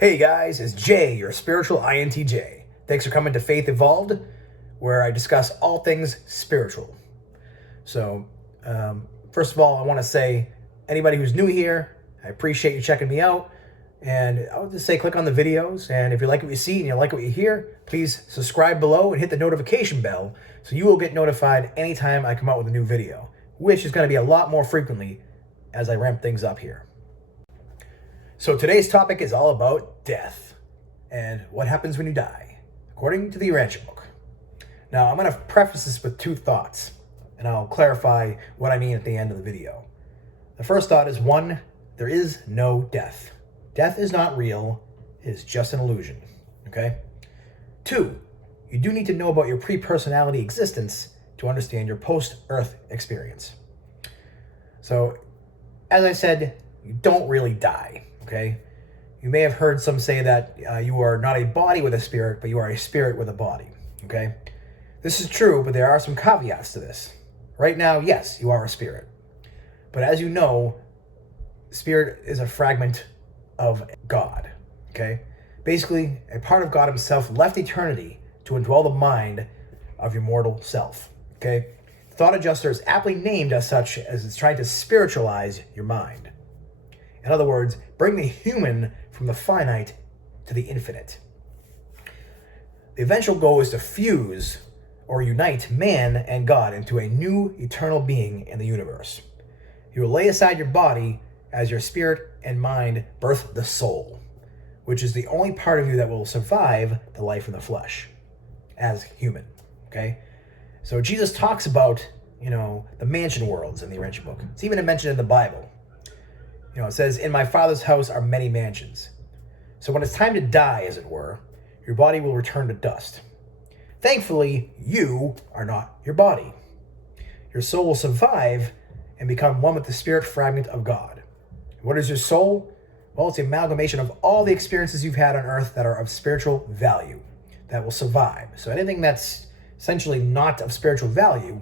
Hey guys, it's Jay, your spiritual INTJ. Thanks for coming to Faith Evolved, where I discuss all things spiritual. So, first of all, I want to say, anybody who's new here, I appreciate you checking me out. And I would just say click on the videos, and if you like what you see and you like what you hear, please subscribe below and hit the notification bell so you will get notified anytime I come out with a new video, which is going to be a lot more frequently as I ramp things up here. So today's topic is all about death and what happens when you die, according to the Urantia Book. Now, I'm going to preface this with two thoughts, and I'll clarify what I mean at the end of the video. The first thought is, one, there is no death. Death is not real, it is just an illusion, okay? Two, you do need to know about your pre-personality existence to understand your post-Earth experience. So, as I said, you don't really die. Okay, you may have heard some say that you are not a body with a spirit, but you are a spirit with a body. Okay, this is true, but there are some caveats to this. Right now, yes, you are a spirit, but as you know, spirit is a fragment of God. Okay, basically, a part of God Himself left eternity to indwell the mind of your mortal self. Okay, Thought Adjuster is aptly named as such, as it's trying to spiritualize your mind. In other words, bring the human from the finite to the infinite. The eventual goal is to fuse or unite man and God into a new eternal being in the universe. You will lay aside your body as your spirit and mind birth the soul, which is the only part of you that will survive the life in the flesh as human. Okay? So Jesus talks about, the mansion worlds in the Urantia Book. It's even mentioned in the Bible. It says, in my Father's house are many mansions. So when it's time to die, as it were, your body will return to dust. Thankfully, you are not your body. Your soul will survive and become one with the spirit fragment of God. What is your soul? Well, it's the amalgamation of all the experiences you've had on earth that are of spiritual value, that will survive. So anything that's essentially not of spiritual value,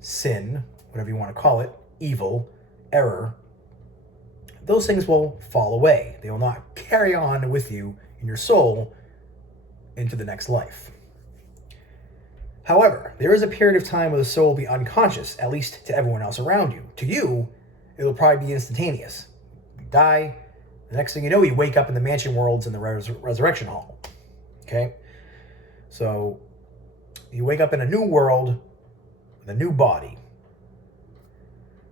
sin, whatever you want to call it, evil, error, those things will fall away. They will not carry on with you in your soul into the next life. However, there is a period of time where the soul will be unconscious, at least to everyone else around you. To you, it'll probably be instantaneous. You die, the next thing you know, you wake up in the mansion worlds in the resurrection hall. Okay? So, you wake up in a new world with a new body.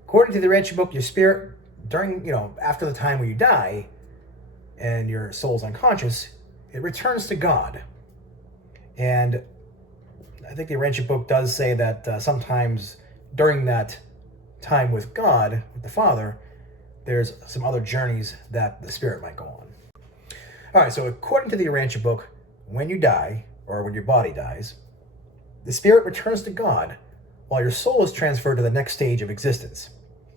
According to the Urantia Book, your spirit, after the time when you die and your soul's unconscious, it returns to God. And I think the Urantia Book does say that sometimes during that time with God, with the Father, there's some other journeys that the spirit might go on. All right, so according to the Urantia Book, when you die, or when your body dies, the spirit returns to God while your soul is transferred to the next stage of existence,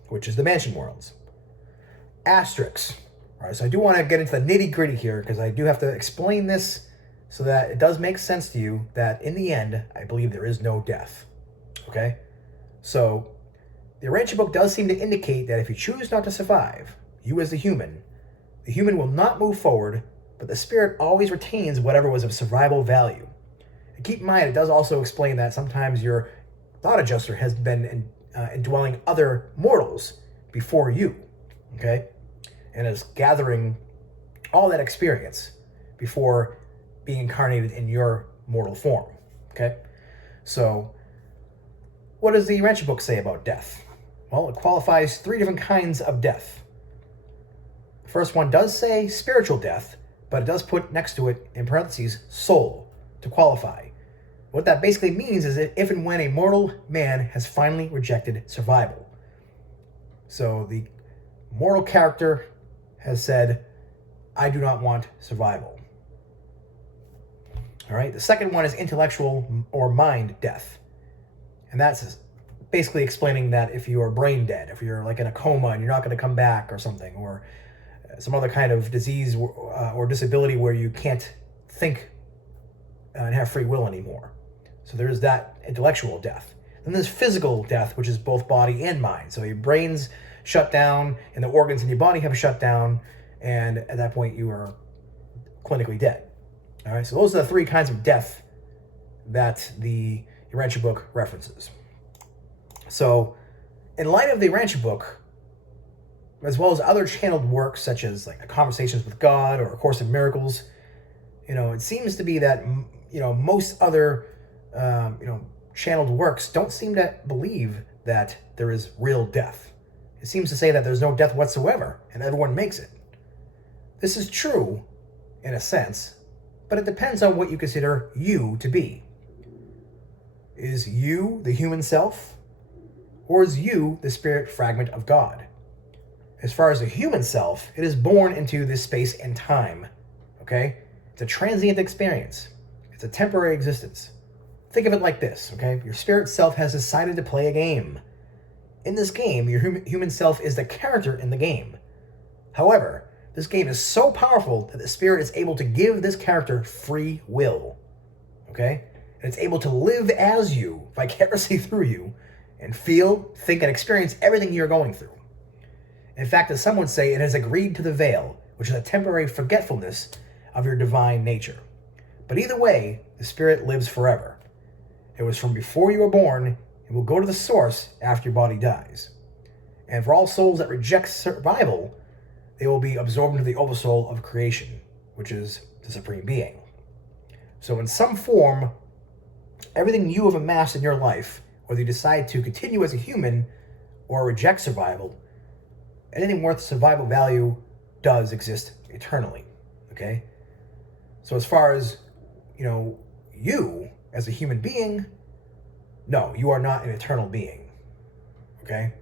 which is the mansion worlds. Asterisks. All right, so I do want to get into the nitty-gritty here because I do have to explain this so that it does make sense to you that in the end, I believe there is no death. Okay? So, the Urantia Book does seem to indicate that if you choose not to survive, you as the human will not move forward, but the spirit always retains whatever was of survival value. And keep in mind, it does also explain that sometimes your thought adjuster has been indwelling other mortals before you. Okay? And is gathering all that experience before being incarnated in your mortal form. Okay? So, what does the Urantia Book say about death? Well, it qualifies 3 different kinds of death. The first one does say spiritual death, but it does put next to it, in parentheses, soul, to qualify. What that basically means is that if and when a mortal man has finally rejected survival. So, the mortal character has said, I do not want survival. All right. The second one is intellectual or mind death. And that's basically explaining that if you are brain dead, if you're like in a coma and you're not going to come back or something, or some other kind of disease or disability where you can't think and have free will anymore. So there's that intellectual death. Then there's physical death, which is both body and mind. So your brain's shut down and the organs in your body have shut down and at that point you are clinically dead. All right, so those are the three kinds of death that the Urantia Book references. So, in light of the Urantia Book, as well as other channeled works such as like Conversations with God or A Course in Miracles, it seems to be that most other channeled works don't seem to believe that there is real death. It seems to say that there's no death whatsoever and everyone makes it. This is true in a sense, but it depends on what you consider you to be. Is you the human self, or is you the spirit fragment of God? As far as the human self, it is born into this space and time, okay? It's a transient experience. It's a temporary existence. Think of it like this, okay? Your spirit self has decided to play a game. In this game, your human self is the character in the game. However, this game is so powerful that the spirit is able to give this character free will, okay? And it's able to live as you, vicariously through you, and feel, think, and experience everything you're going through. In fact, as some would say, it has agreed to the veil, which is a temporary forgetfulness of your divine nature. But either way, the spirit lives forever. It was from before you were born, and will go to the source after your body dies. And for all souls that reject survival, they will be absorbed into the oversoul of creation, which is the Supreme Being. So in some form, everything you have amassed in your life, whether you decide to continue as a human or reject survival, anything worth survival value does exist eternally, okay? So as far as, you as a human being, no, you are not an eternal being, okay?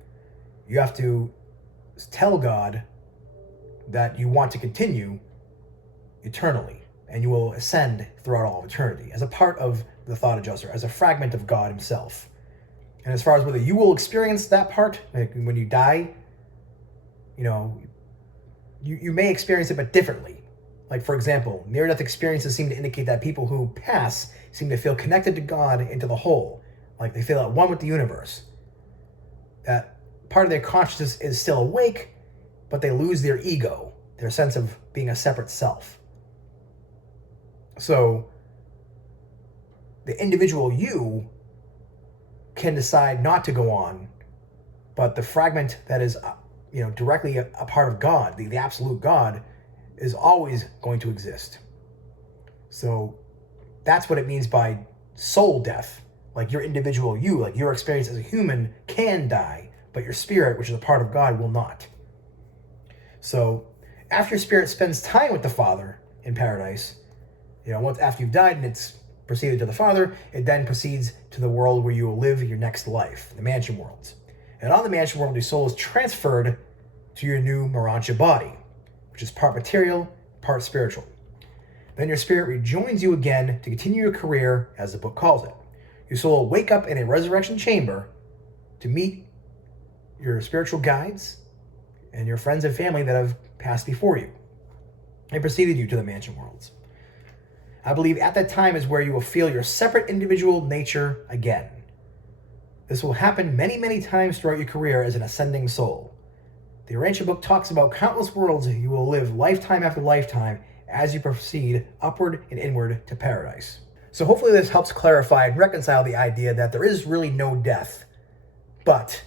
You have to tell God that you want to continue eternally, and you will ascend throughout all of eternity as a part of the thought adjuster, as a fragment of God himself. And as far as whether you will experience that part, like when you die, you may experience it, but differently. Like, for example, near-death experiences seem to indicate that people who pass seem to feel connected to God into the whole, like they feel at one with the universe. That part of their consciousness is still awake, but they lose their ego, their sense of being a separate self. So, the individual you can decide not to go on, but the fragment that is, directly a part of God, the absolute God, is always going to exist. So, that's what it means by soul death. Like your individual you, like your experience as a human can die, but your spirit, which is a part of God, will not. So, after your spirit spends time with the Father in paradise, once after you've died and it's proceeded to the Father, it then proceeds to the world where you will live your next life, the mansion worlds. And on the mansion world, your soul is transferred to your new Urantia body, which is part material, part spiritual. Then your spirit rejoins you again to continue your career, as the book calls it. Your soul will wake up in a resurrection chamber to meet your spiritual guides and your friends and family that have passed before you and preceded you to the mansion worlds. I believe at that time is where you will feel your separate individual nature again. This will happen many, many times throughout your career as an ascending soul. The Urantia Book talks about countless worlds you will live lifetime after lifetime as you proceed upward and inward to paradise. So hopefully this helps clarify and reconcile the idea that there is really no death, but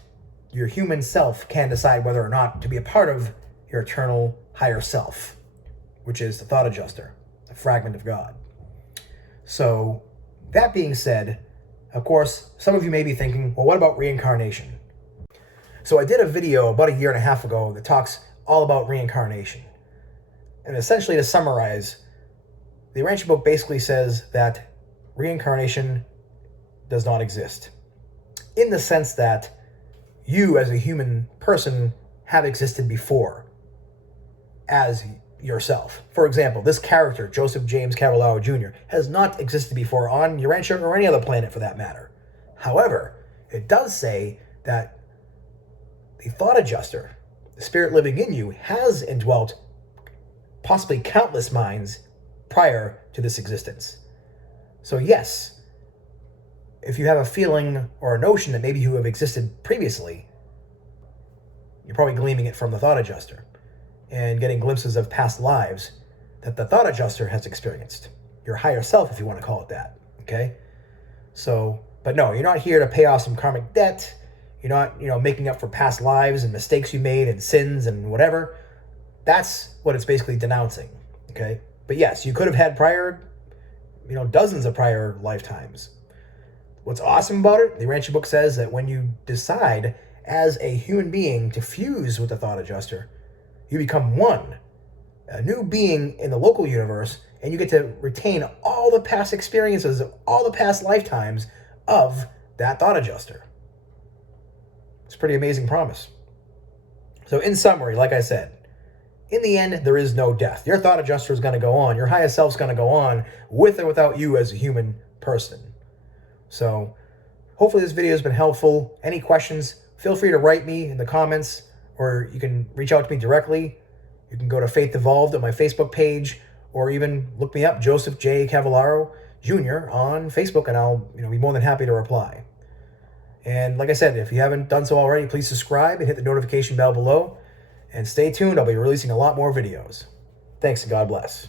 your human self can decide whether or not to be a part of your eternal higher self, which is the thought adjuster, a fragment of God. So that being said, of course, some of you may be thinking, well, what about reincarnation? So I did a video about 1.5 years ago that talks all about reincarnation. And essentially, to summarize, the Urantia Book basically says that reincarnation does not exist, in the sense that you as a human person have existed before as yourself. For example, this character, Joseph James Cavallaro Jr., has not existed before on Urantia or any other planet for that matter. However, it does say that the thought adjuster, the spirit living in you, has indwelt possibly countless minds prior to this existence. So yes, if you have a feeling or a notion that maybe you have existed previously, you're probably gleaming it from the thought adjuster. and getting glimpses of past lives that the thought adjuster has experienced. Your higher self, if you want to call it that. Okay? So, but no, you're not here to pay off some karmic debt. You're not, making up for past lives and mistakes you made and sins and whatever. That's what it's basically denouncing. Okay? But yes, you could have had dozens of prior lifetimes. What's awesome about it, the Urantia Book says that when you decide as a human being to fuse with the thought adjuster, you become one, a new being in the local universe, and you get to retain all the past experiences of all the past lifetimes of that thought adjuster. It's a pretty amazing promise. So in summary, like I said, in the end, there is no death. Your thought adjuster is going to go on. Your higher self is going to go on with or without you as a human person. So hopefully this video has been helpful. Any questions, feel free to write me in the comments, or you can reach out to me directly. You can go to Faith Evolved on my Facebook page, or even look me up, Joseph J. Cavallaro Jr. on Facebook, and I'll be more than happy to reply. And like I said, if you haven't done so already, please subscribe and hit the notification bell below. And stay tuned, I'll be releasing a lot more videos. Thanks and God bless.